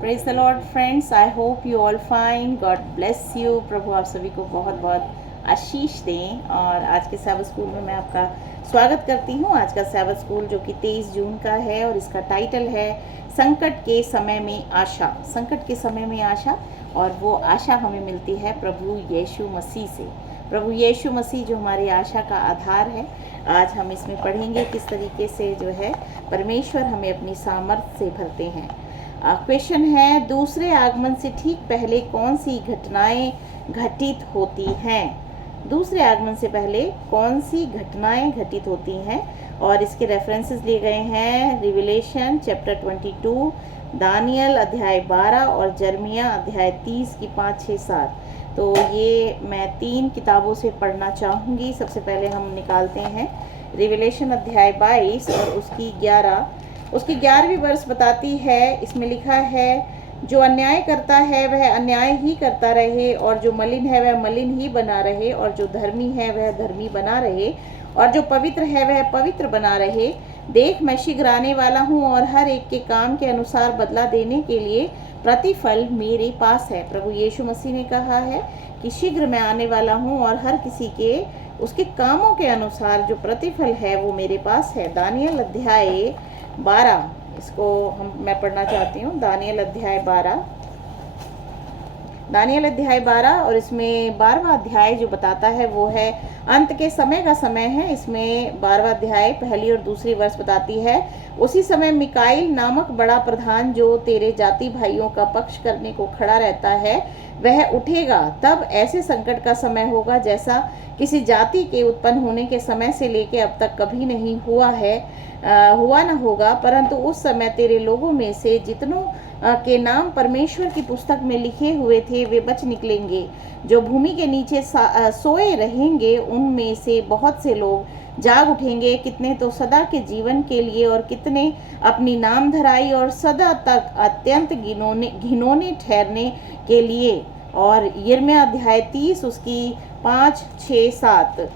Praise the lord friends, I hope you all fine. God bless you. प्रभु आप सभी को बहुत बहुत आशीष दें। और आज के सैबत स्कूल में मैं आपका स्वागत करती हूँ। आज का सैबत स्कूल जो कि 23 जून का है और इसका टाइटल है संकट के समय में आशा। संकट के समय में आशा, और वो आशा हमें मिलती है प्रभु यीशु मसीह से। प्रभु यीशु मसीह जो हमारी आशा का आधार है। आज हम इसमें पढ़ेंगे किस तरीके से जो है परमेश्वर हमें अपनी सामर्थ्य से भरते हैं। क्वेश्चन है, दूसरे आगमन से ठीक पहले कौन सी घटनाएं घटित होती हैं? दूसरे आगमन से पहले कौन सी घटनाएं घटित होती हैं? और इसके रेफरेंसेस लिए गए हैं रिविलेशन चैप्टर 22, दानियल अध्याय 12 और जर्मिया अध्याय 30 की 5, 6, 7। तो ये मैं 3 किताबों से पढ़ना चाहूँगी। सबसे पहले हम निकालते हैं रिविलेशन अध्याय 22 और उसकी 11वीं वर्ष बताती है। इसमें लिखा है, जो अन्याय करता है वह अन्याय ही करता रहे, और जो मलिन है वह मलिन ही बना रहे, और जो धर्मी है वह धर्मी बना रहे, और जो पवित्र है वह पवित्र बना रहे। देख, मैं शीघ्र आने वाला हूँ, और हर एक के काम के अनुसार बदला देने के लिए प्रतिफल मेरे पास है। प्रभु यीशु मसीह ने कहा है कि शीघ्र मैं आने वाला हूँ और हर किसी के उसके कामों के अनुसार जो प्रतिफल है वो मेरे पास है। दानियल अध्याय 12, इसको मैं पढ़ना चाहती हूँ। दानियल अध्याय 12 और इसमें 12वां अध्याय जो बताता है वो है अंत के समय का समय है। इसमें 12वां अध्याय पहली और दूसरी वर्ष बताती है, उसी समय मिकाइल नामक बड़ा प्रधान जो तेरे जाति भाइयों का पक्ष करने को खड़ा रहता है वह उठेगा। तब ऐसे संकट का समय होगा जैसा किसी जाति के उत्पन्न होने के समय से लेकर अब तक कभी नहीं हुआ न होगा। परंतु उस समय तेरे लोगों में से जितनों के नाम परमेश्वर की पुस्तक में लिखे हुए थे वे बच निकलेंगे। जो भूमि के नीचे सोए रहेंगे उनमें से बहुत से लोग जाग उठेंगे, कितने तो सदा के जीवन के लिए और कितने अपनी नाम धराई और सदा तक अत्यंत घिनौने ठहरने के लिए। और यिर्मयाह अध्याय 30 उसकी 5, 6, 7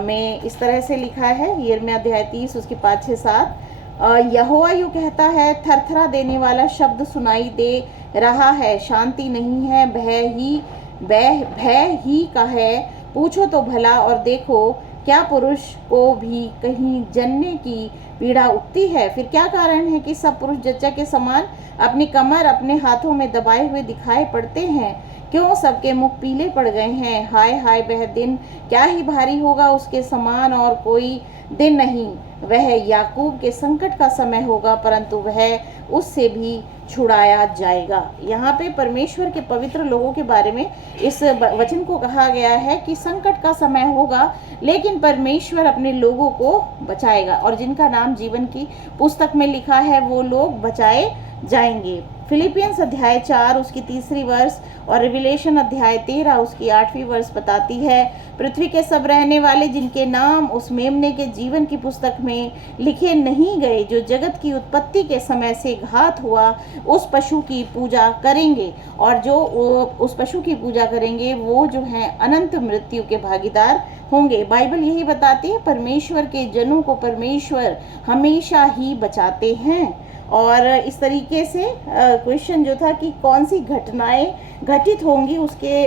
में इस तरह से लिखा है। यिर्मयाह अध्याय 30 उसकी 5, 6, 7। यहोवा यूँ कहता है, थरथरा देने वाला शब्द सुनाई दे रहा है, शांति नहीं है, भय ही का है। पूछो तो भला और देखो, क्या पुरुष को भी कहीं जनने की पीड़ा उठती है? फिर क्या कारण है कि सब पुरुष जच्चा के समान अपनी कमर अपने हाथों में दबाए हुए दिखाई पड़ते हैं? क्यों सबके मुख पीले पड़ गए हैं? हाय हाय, वह दिन क्या ही भारी होगा, उसके समान और कोई दिन नहीं। वह याकूब के संकट का समय होगा, परंतु वह उससे भी छुड़ाया जाएगा। यहाँ पे परमेश्वर के पवित्र लोगों के बारे में इस वचन को कहा गया है कि संकट का समय होगा, लेकिन परमेश्वर अपने लोगों को बचाएगा, और जिनका नाम जीवन की पुस्तक में लिखा है वो लोग बचाए जाएंगे। फिलिपियंस अध्याय 4 उसकी 3री वर्ष और रिविलेशन अध्याय 13 उसकी 8वीं वर्ष बताती है, पृथ्वी के सब रहने वाले जिनके नाम उस मेमने के जीवन की पुस्तक में लिखे नहीं गए, जो जगत की उत्पत्ति के समय से घात हुआ, उस पशु की पूजा करेंगे, और जो उस पशु की पूजा करेंगे वो जो है अनंत मृत्यु के भागीदार होंगे। बाइबल यही बताती है, परमेश्वर के जनों को परमेश्वर हमेशा ही बचाते हैं। और इस तरीके से क्वेश्चन जो था कि कौन सी घटनाएं घटित होंगी, उसके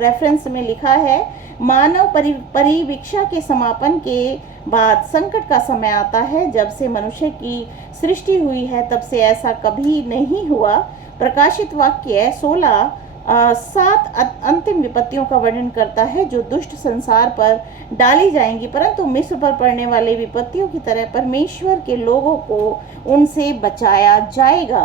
रेफरेंस में लिखा है, मानव परिवीक्षा के समापन के बाद संकट का समय आता है। जब से मनुष्य की सृष्टि हुई है तब से ऐसा कभी नहीं हुआ। प्रकाशित वाक्य 16 7 अंतिम विपत्तियों का वर्णन करता है जो दुष्ट संसार पर डाली जाएंगी, परंतु मिस्र पर पड़ने वाले विपत्तियों की तरह परमेश्वर के लोगों को उनसे बचाया जाएगा।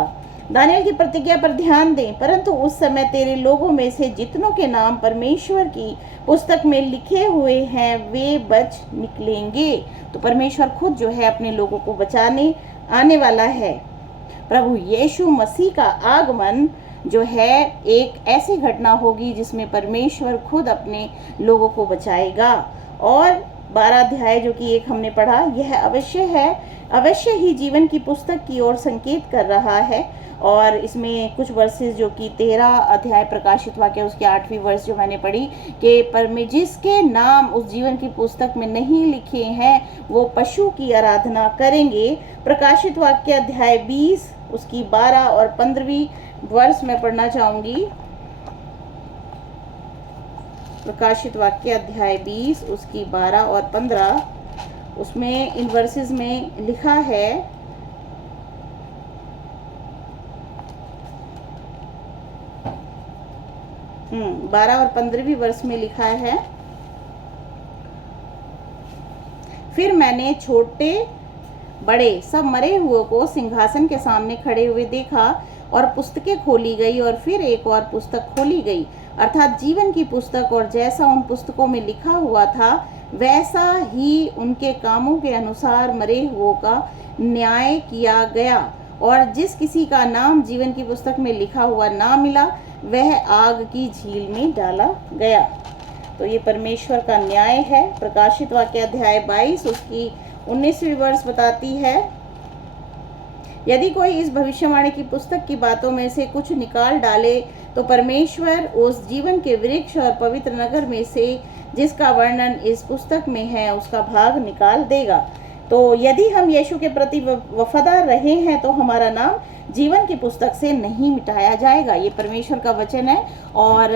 दानियल की प्रतिज्ञा पर ध्यान दें, परंतु उस समय तेरे लोगों में से जितनों के नाम परमेश्वर की पुस्तक में लिखे हुए हैं वे बच निकलेंगे। तो परमेश्वर खुद जो है अपने लोगों को बचाने आने वाला है। प्रभु यीशु मसीह का आगमन जो है एक ऐसी घटना होगी जिसमें परमेश्वर खुद अपने लोगों को बचाएगा। और 12 अध्याय जो कि एक हमने पढ़ा, यह अवश्य ही जीवन की पुस्तक की ओर संकेत कर रहा है। और इसमें कुछ वर्सेस जो कि 13 अध्याय प्रकाशित वाक्य उसकी 8वीं वर्ष जो मैंने पढ़ी कि जिसके नाम उस जीवन की पुस्तक में नहीं लिखे हैं वो पशु की आराधना करेंगे। प्रकाशित वाक्य अध्याय 20 उसकी 12 और 15वीं वर्ष में पढ़ना चाहूँगी। प्रकाशित वाक्य अध्याय 20 उसकी 12 और 15, उसमें इन वर्सेस में लिखा है, बारह और 15वीं वर्ष में लिखा है, फिर मैंने छोटे बड़े सब मरे हुए को सिंहासन के सामने खड़े हुए देखा और पुस्तकें खोली गई और फिर एक और पुस्तक खोली गई, अर्थात जीवन की पुस्तक, और जैसा उन पुस्तकों में लिखा हुआ था वैसा ही उनके कामों के अनुसार मरे हुओं का न्याय किया गया। और जिस किसी का नाम जीवन की पुस्तक में लिखा हुआ ना मिला वह आग की झील में डाला गया। तो ये परमेश्वर का न्याय है। प्रकाशित वाक्य अध्याय 22 उसकी 19वीं वर्ष बताती है, यदि कोई इस भविष्यवाणी की पुस्तक की बातों में से कुछ निकाल डाले तो परमेश्वर उस जीवन के वृक्ष और पवित्र नगर में से जिसका वर्णन इस पुस्तक में है उसका भाग निकाल देगा। तो यदि हम यीशु के प्रति वफादार रहे हैं तो हमारा नाम जीवन की पुस्तक से नहीं मिटाया जाएगा। ये परमेश्वर का वचन है और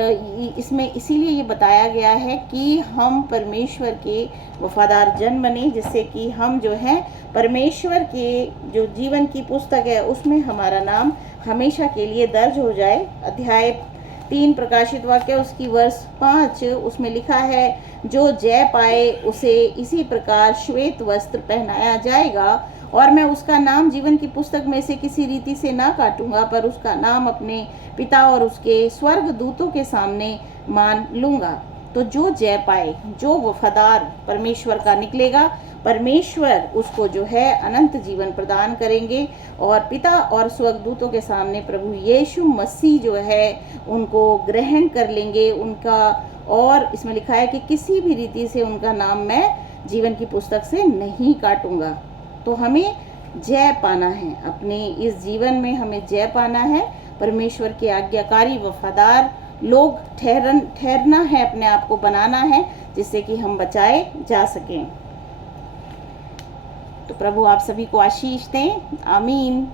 इसमें इसीलिए ये बताया गया है कि हम परमेश्वर के वफादार जन बने, जिससे कि हम जो हैं परमेश्वर के जो जीवन की पुस्तक है उसमें हमारा नाम हमेशा के लिए दर्ज हो जाए। अध्याय 3 प्रकाशित वाक्य उसकी वर्ष 5 उसमें लिखा है, जो जय पाए उसे इसी प्रकार श्वेत वस्त्र पहनाया जाएगा और मैं उसका नाम जीवन की पुस्तक में से किसी रीति से ना काटूंगा, पर उसका नाम अपने पिता और उसके स्वर्ग दूतों के सामने मान लूंगा। तो जो जय पाए, जो वफादार परमेश्वर का निकलेगा, परमेश्वर उसको जो है अनंत जीवन प्रदान करेंगे और पिता और स्वर्गदूतों के सामने प्रभु यीशु मसीह जो है उनको ग्रहण कर लेंगे उनका। और इसमें लिखा है कि किसी भी रीति से उनका नाम मैं जीवन की पुस्तक से नहीं काटूंगा। तो हमें जय पाना है, अपने इस जीवन में हमें जय पाना है, परमेश्वर के आज्ञाकारी वफादार लोग ठहरना है, अपने आप को बनाना है, जिससे कि हम बचाए जा सकें। तो प्रभु आप सभी को आशीष दें। आमीन।